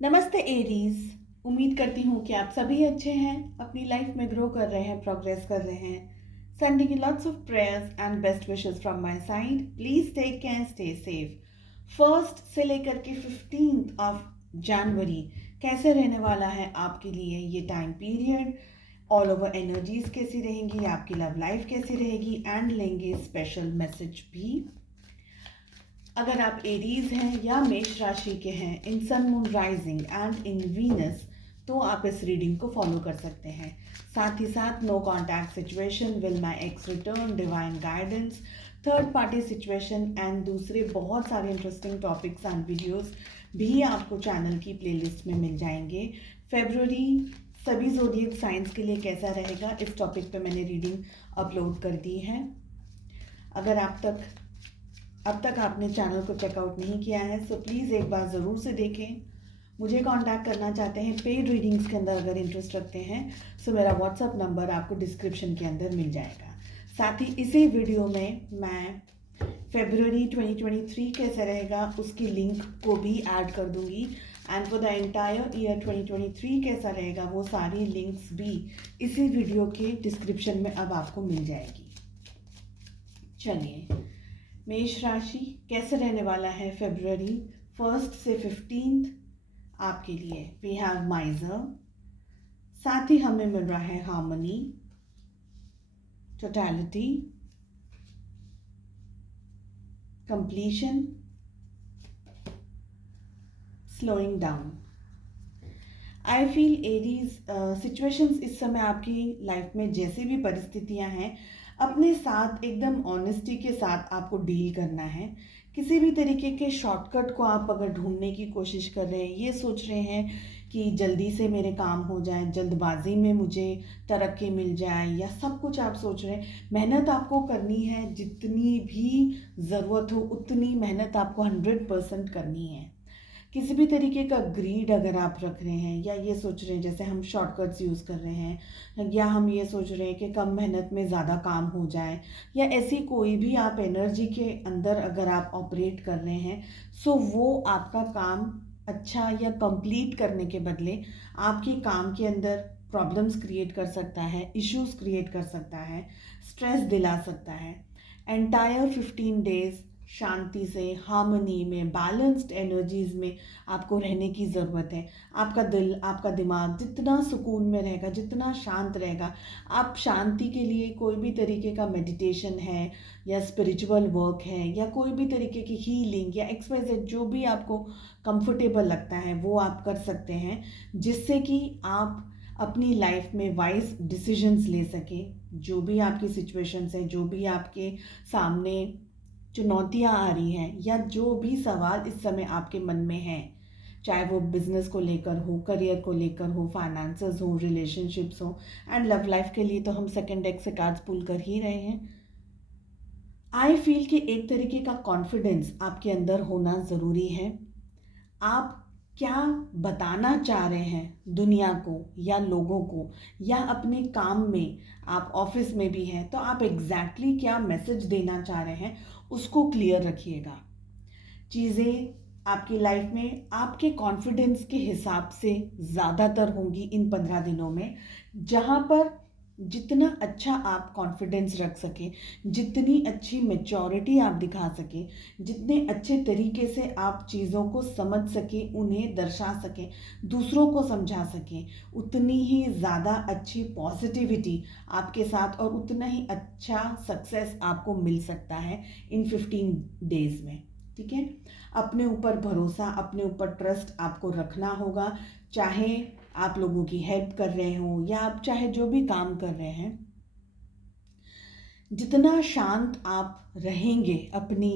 नमस्ते एरीज। उम्मीद करती हूँ कि आप सभी अच्छे हैं, अपनी लाइफ में ग्रो कर रहे हैं, प्रोग्रेस कर रहे हैं। Sending you lots of prayers and best wishes from my side. Please take care, stay safe. First से लेकर के 15th ऑफ जनवरी कैसे रहने वाला है आपके लिए ये time period. All over energies कैसी रहेंगी, आपकी लव लाइफ कैसी रहेगी, एंड लेंगे स्पेशल मैसेज भी। अगर आप एरीज हैं या मेष राशि के हैं, in sun moon rising and in Venus, तो आप इस रीडिंग को फॉलो कर सकते हैं। साथ ही साथ no contact situation, will my ex return, divine guidance, third party situation and दूसरे बहुत सारे इंटरेस्टिंग टॉपिक्स एंड वीडियोस भी आपको चैनल की प्लेलिस्ट में मिल जाएंगे। फेब्रुअरी सभी ज़ोडिएक साइंस के लिए कैसा रहेगा, इस टॉपिक पे मैंने रीडिंग अपलोड कर दी है। अगर अब तक आपने चैनल को चेकआउट नहीं किया है सो प्लीज़ एक बार ज़रूर से देखें। मुझे कांटेक्ट करना चाहते हैं पेड रीडिंग्स के अंदर, अगर इंटरेस्ट रखते हैं सो मेरा व्हाट्सअप नंबर आपको डिस्क्रिप्शन के अंदर मिल जाएगा। साथ ही इसी वीडियो में मैं फेब्रुअरी 2023 कैसे रहेगा उसकी लिंक को भी ऐड कर दूंगी, and for the entire year 2023 कैसा रहेगा वो सारी लिंक्स भी इसी वीडियो के डिस्क्रिप्शन में अब आपको मिल जाएगी। चलिए, मेष राशि कैसे रहने वाला है फेब्रुअरी 1 से 15 आपके लिए। वी हैव माइजर, साथ ही हमें मिल रहा है harmony, totality, completion, slowing down. I feel Aries situations इस समय आपकी लाइफ में जैसे भी परिस्थितियां हैं, अपने साथ एकदम ऑनेस्टी के साथ आपको डील करना है। किसी भी तरीके के शॉर्टकट को आप अगर ढूंढने की कोशिश कर रहे हैं, ये सोच रहे हैं कि जल्दी से मेरे काम हो जाए, जल्दबाजी में मुझे तरक्की मिल जाए, या सब कुछ आप सोच रहे हैं, मेहनत आपको करनी है। जितनी भी ज़रूरत हो उतनी मेहनत आपको 100% करनी है। किसी भी तरीके का ग्रीड अगर आप रख रहे हैं, या ये सोच रहे हैं जैसे हम शॉर्टकट्स यूज़ कर रहे हैं, या हम ये सोच रहे हैं कि कम मेहनत में ज़्यादा काम हो जाए, या ऐसी कोई भी आप एनर्जी के अंदर अगर आप ऑपरेट कर रहे हैं, सो वो आपका काम अच्छा या कंप्लीट करने के बदले आपके काम के अंदर प्रॉब्लम्स क्रिएट कर सकता है, इश्यूज क्रिएट कर सकता है, स्ट्रेस दिला सकता है। एंटायर 15 डेज शांति से, हार्मनी में, बैलेंस्ड एनर्जीज में आपको रहने की ज़रूरत है। आपका दिल, आपका दिमाग जितना सुकून में रहेगा, जितना शांत रहेगा, आप शांति के लिए कोई भी तरीके का मेडिटेशन है, या स्पिरिचुअल वर्क है, या कोई भी तरीके की हीलिंग या एक्सरसाइज, जो भी आपको कंफर्टेबल लगता है वो आप कर सकते हैं, जिससे कि आप अपनी लाइफ में वाइज डिसीजंस ले सकें। जो भी आपकी सिचुएशंस है, जो भी आपके सामने चुनौतियां आ रही हैं, या जो भी सवाल इस समय आपके मन में हैं, चाहे वो बिजनेस को लेकर हो, करियर को लेकर हो, फाइनेंसेस हो, रिलेशनशिप्स हो, एंड लव लाइफ के लिए तो हम सेकंड डेक से कार्ड्स पुल कर ही रहे हैं। आई फील कि एक तरीके का कॉन्फिडेंस आपके अंदर होना ज़रूरी है। आप क्या बताना चाह रहे हैं दुनिया को या लोगों को, या अपने काम में, आप ऑफिस में भी हैं तो आप एग्जैक्टली क्या मैसेज देना चाह रहे हैं उसको क्लियर रखिएगा। चीज़ें आपकी लाइफ में आपके कॉन्फिडेंस के हिसाब से ज़्यादातर होंगी इन 15 दिनों में। जहाँ पर जितना अच्छा आप कॉन्फिडेंस रख सकें, जितनी अच्छी मैच्योरिटी आप दिखा सकें, जितने अच्छे तरीके से आप चीज़ों को समझ सकें, उन्हें दर्शा सकें, दूसरों को समझा सकें, उतनी ही ज़्यादा अच्छी पॉजिटिविटी आपके साथ और उतना ही अच्छा सक्सेस आपको मिल सकता है इन 15 डेज़ में। ठीक है, अपने ऊपर भरोसा, अपने ऊपर ट्रस्ट आपको रखना होगा। चाहे आप लोगों की हेल्प कर रहे हो, या आप चाहे जो भी काम कर रहे हैं, जितना शांत आप रहेंगे अपनी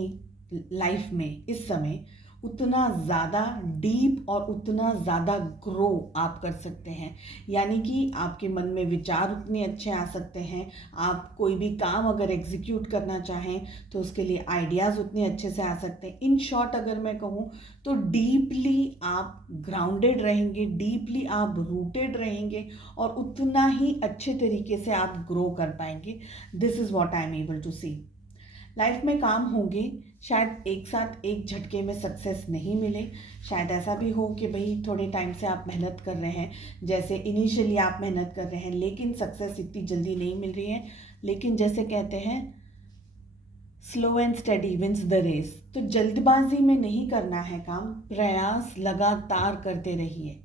लाइफ में इस समय, उतना ज़्यादा डीप और उतना ज़्यादा ग्रो आप कर सकते हैं। यानी कि आपके मन में विचार उतने अच्छे आ सकते हैं। आप कोई भी काम अगर एग्जीक्यूट करना चाहें तो उसके लिए आइडियाज़ उतने अच्छे से आ सकते हैं। इन शॉर्ट अगर मैं कहूँ तो डीपली आप ग्राउंडेड रहेंगे, डीपली आप रूटेड रहेंगे, और उतना ही अच्छे तरीके से आप ग्रो कर पाएंगे। This is what I am able to see. Life में काम होंगे, शायद एक साथ एक झटके में सक्सेस नहीं मिले। शायद ऐसा भी हो कि भाई थोड़े टाइम से आप मेहनत कर रहे हैं, जैसे इनिशियली आप मेहनत कर रहे हैं, लेकिन सक्सेस इतनी जल्दी नहीं मिल रही है। लेकिन जैसे कहते हैं slow and steady wins the race, तो जल्दबाजी में नहीं करना है काम, प्रयास लगातार करते रहिए।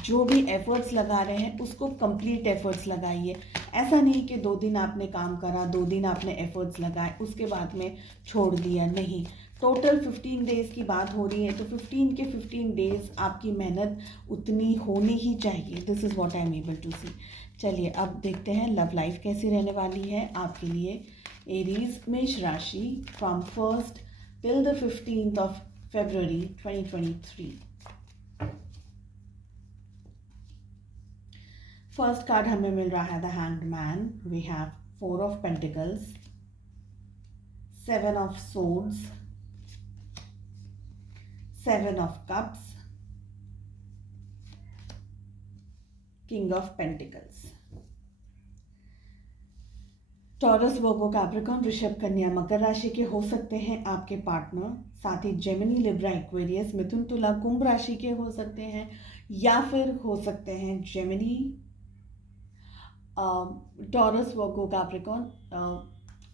जो भी एफर्ट्स लगा रहे हैं उसको कंप्लीट एफर्ट्स लगाइए। ऐसा नहीं कि 2 दिन आपने काम करा, 2 दिन आपने एफर्ट्स लगाए, उसके बाद में छोड़ दिया, नहीं। टोटल 15 डेज़ की बात हो रही है, तो 15 के 15 डेज़ आपकी मेहनत उतनी होनी ही चाहिए। This is what I am able to see. चलिए अब देखते हैं लव लाइफ कैसी रहने वाली है आपके लिए। एरीज मेष राशि from 1st till the 15th of February 2023। First card हमें मिल रहा है the hanged man. We have 4 of pentacles, 7 of swords, 7 of cups, king of pentacles. Taurus, Virgo, Capricorn, वृषभ, कन्या, मकर राशि के हो सकते हैं आपके पार्टनर। साथ ही जेमिनी, लिब्रा, एक्वेरियस, मिथुन, तुला, कुंभ राशि के हो सकते हैं, या फिर हो सकते हैं Gemini, taurus, Virgo, Capricorn,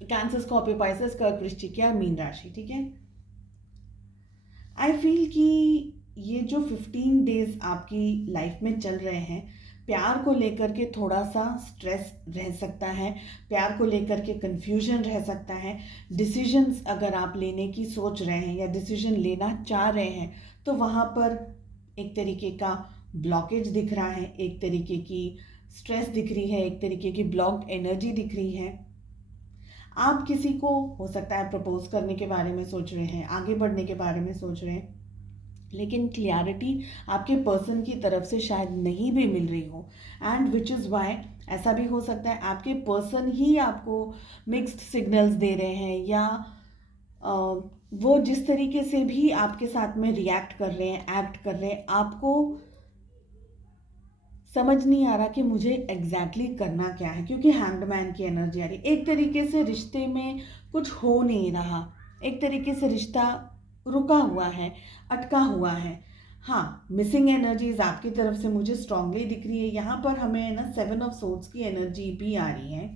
cancer, Scorpio, Pisces, कर्क, वृश्चिक या मीन राशि। ठीक है, आई फील कि ये जो 15 डेज आपकी लाइफ में चल रहे हैं, प्यार को लेकर के थोड़ा सा स्ट्रेस रह सकता है, प्यार को लेकर के कंफ्यूजन रह सकता है। डिसीजंस अगर आप लेने की सोच रहे हैं या डिसीजन लेना चाह रहे हैं, तो वहाँ पर एक तरीके का ब्लॉकेज दिख रहा है, एक तरीके की स्ट्रेस दिख रही है, एक तरीके की ब्लॉक्ड एनर्जी दिख रही है। आप किसी को हो सकता है प्रपोज करने के बारे में सोच रहे हैं, आगे बढ़ने के बारे में सोच रहे हैं, लेकिन क्लियरिटी आपके पर्सन की तरफ से शायद नहीं भी मिल रही हो। एंड विच इज़ वाई ऐसा भी हो सकता है आपके पर्सन ही आपको मिक्स्ड सिग्नल्स दे रहे हैं, या वो जिस तरीके से भी आपके साथ में रिएक्ट कर रहे हैं, एक्ट कर रहे हैं, आपको समझ नहीं आ रहा कि मुझे एग्जैक्टली करना क्या है, क्योंकि हैंगमैन की एनर्जी आ रही है। एक तरीके से रिश्ते में कुछ हो नहीं रहा, एक तरीके से रिश्ता रुका हुआ है, अटका हुआ है। हाँ, मिसिंग एनर्जीज आपकी तरफ से मुझे स्ट्रांगली दिख रही है। यहाँ पर हमें ना 7 ऑफ सोर्ड्स की एनर्जी भी आ रही है,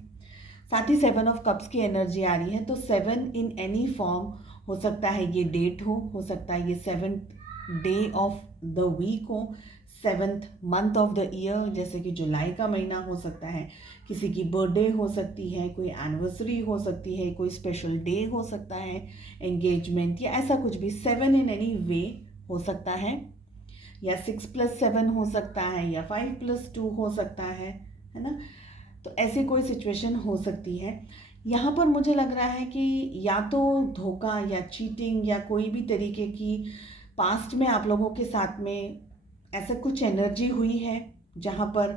साथ ही 7 ऑफ कप्स की एनर्जी आ रही है। तो 7 इन एनी फॉर्म हो सकता है, ये डेट हो सकता है ये 7th day of the week हो, 7th month of the year, जैसे कि जुलाई का महीना हो सकता है, किसी की बर्थडे हो सकती है, कोई एनिवर्सरी हो सकती है, कोई स्पेशल डे हो सकता है, एंगेजमेंट या ऐसा कुछ भी। 7 इन एनी वे हो सकता है, या 6+7 हो सकता है, या 5+2 हो सकता है ना। तो ऐसी कोई सिचुएशन हो सकती है। यहाँ पर मुझे लग रहा है कि या तो धोखा या चीटिंग या कोई भी तरीके की पास्ट में आप लोगों के साथ में ऐसा कुछ एनर्जी हुई है, जहाँ पर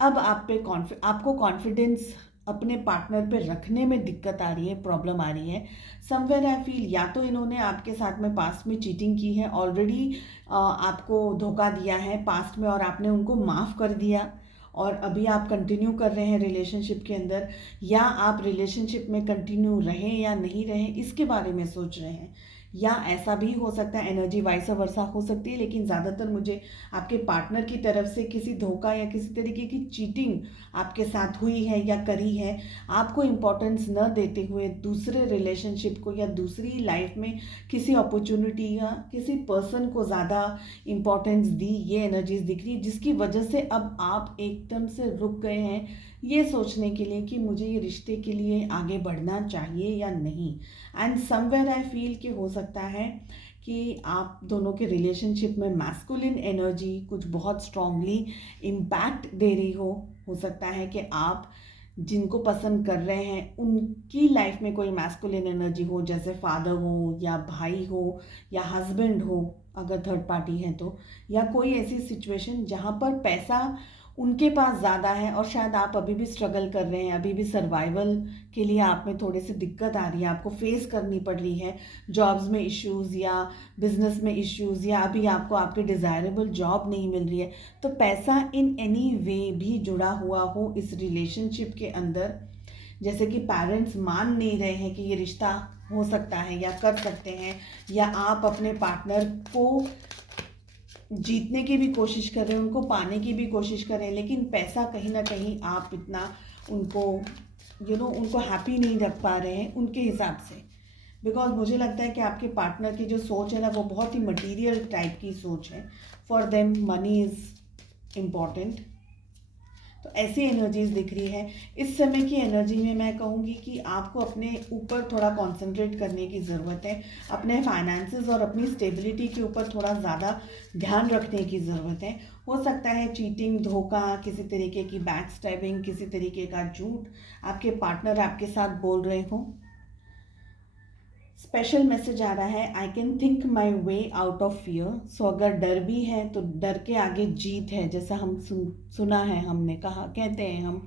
अब आपको कॉन्फिडेंस अपने पार्टनर पे रखने में दिक्कत आ रही है, प्रॉब्लम आ रही है। समवेयर आई फील या तो इन्होंने आपके साथ में पास्ट में चीटिंग की है, ऑलरेडी आपको धोखा दिया है पास्ट में, और आपने उनको माफ़ कर दिया, और अभी आप कंटिन्यू कर रहे हैं रिलेशनशिप के अंदर, या आप रिलेशनशिप में कंटिन्यू रहें या नहीं रहें इसके बारे में सोच रहे हैं। या ऐसा भी हो सकता है, एनर्जी वाइस वर्सा हो सकती है, लेकिन ज़्यादातर मुझे आपके पार्टनर की तरफ से किसी धोखा या किसी तरीके की चीटिंग आपके साथ हुई है या करी है। आपको इम्पोर्टेंस न देते हुए दूसरे रिलेशनशिप को या दूसरी लाइफ में किसी अपॉर्चुनिटी या किसी पर्सन को ज़्यादा इम्पोर्टेंस दी, ये एनर्जीज दिख रही है, जिसकी वजह से अब आप एकदम से रुक गए हैं ये सोचने के लिए कि मुझे ये रिश्ते के लिए आगे बढ़ना चाहिए या नहीं। एंड समवेयर आई फील कि हो सकता है कि आप दोनों के रिलेशनशिप में मैस्कुलिन एनर्जी कुछ बहुत स्ट्रांगली इम्पैक्ट दे रही हो सकता है कि आप जिनको पसंद कर रहे हैं उनकी लाइफ में कोई मैस्कुलिन एनर्जी हो, जैसे फादर हो या भाई हो या हस्बैंड हो अगर थर्ड पार्टी है तो, या कोई ऐसी सिचुएशन जहाँ पर पैसा उनके पास ज़्यादा है और शायद आप अभी भी स्ट्रगल कर रहे हैं, अभी भी सर्वाइवल के लिए आप में थोड़ी सी दिक्कत आ रही है, आपको फेस करनी पड़ रही है जॉब्स में इश्यूज़ या बिजनेस में इश्यूज़, या अभी आपको आपकी डिज़ायरेबल जॉब नहीं मिल रही है। तो पैसा इन एनी वे भी जुड़ा हुआ हो इस रिलेशनशिप के अंदर, जैसे कि पेरेंट्स मान नहीं रहे हैं कि ये रिश्ता हो सकता है या कर सकते हैं, या आप अपने पार्टनर को जीतने की भी कोशिश कर रहे हैं, उनको पाने की भी कोशिश कर रहे हैं, लेकिन पैसा कहीं ना कहीं आप इतना उनको उनको हैप्पी नहीं रख पा रहे हैं उनके हिसाब से। बिकॉज मुझे लगता है कि आपके पार्टनर की जो सोच है ना, वो बहुत ही मटीरियल टाइप की सोच है। For them money is important. तो ऐसी एनर्जीज दिख रही है इस समय की एनर्जी में। मैं कहूँगी कि आपको अपने ऊपर थोड़ा कंसंट्रेट करने की ज़रूरत है, अपने फाइनेंसेस और अपनी स्टेबिलिटी के ऊपर थोड़ा ज़्यादा ध्यान रखने की ज़रूरत है। हो सकता है चीटिंग, धोखा, किसी तरीके की बैक स्टैबिंग, किसी तरीके का झूठ आपके पार्टनर आपके साथ बोल रहे हों। स्पेशल मैसेज आ रहा है, I can think my way out of fear. So अगर डर भी है तो डर के आगे जीत है, जैसा हम सुना है, हमने कहा, कहते हैं हम।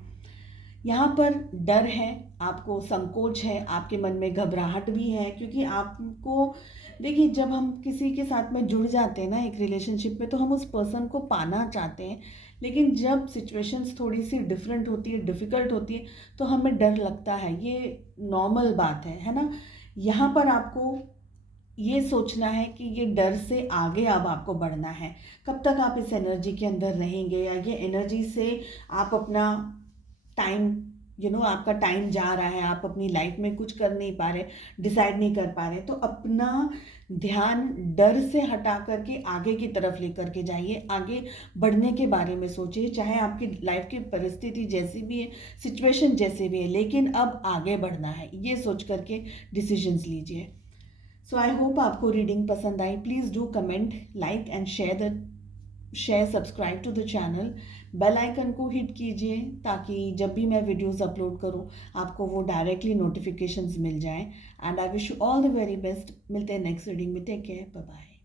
यहाँ पर डर है, आपको संकोच है, आपके मन में घबराहट भी है, क्योंकि आपको देखिए, जब हम किसी के साथ में जुड़ जाते हैं ना एक रिलेशनशिप में, तो हम उस पर्सन को पाना चाहते हैं। लेकिन जब सिचुएशंस थोड़ी सी डिफरेंट होती है, डिफ़िकल्ट होती है, तो हमें डर लगता है। ये नॉर्मल बात है ना। यहाँ पर आपको ये सोचना है कि ये डर से आगे अब आपको बढ़ना है। कब तक आप इस एनर्जी के अंदर रहेंगे, या ये एनर्जी से आप अपना टाइम आपका टाइम जा रहा है, आप अपनी लाइफ में कुछ कर नहीं पा रहे, डिसाइड नहीं कर पा रहे, तो अपना ध्यान डर से हटा करके आगे की तरफ लेकर के जाइए। आगे बढ़ने के बारे में सोचिए, चाहे आपकी लाइफ की परिस्थिति जैसी भी है, सिचुएशन जैसे भी है, लेकिन अब आगे बढ़ना है, ये सोच करके डिसीजंस लीजिए। सो आई होप आपको रीडिंग पसंद आई। Please do comment, like and share, subscribe to the channel. Bell icon को हिट कीजिए ताकि जब भी मैं वीडियोस अपलोड करूं आपको वो डायरेक्टली नोटिफिकेशंस मिल जाएं। And I wish you all the very best. मिलते हैं नेक्स्ट रीडिंग में। Take care, bye bye.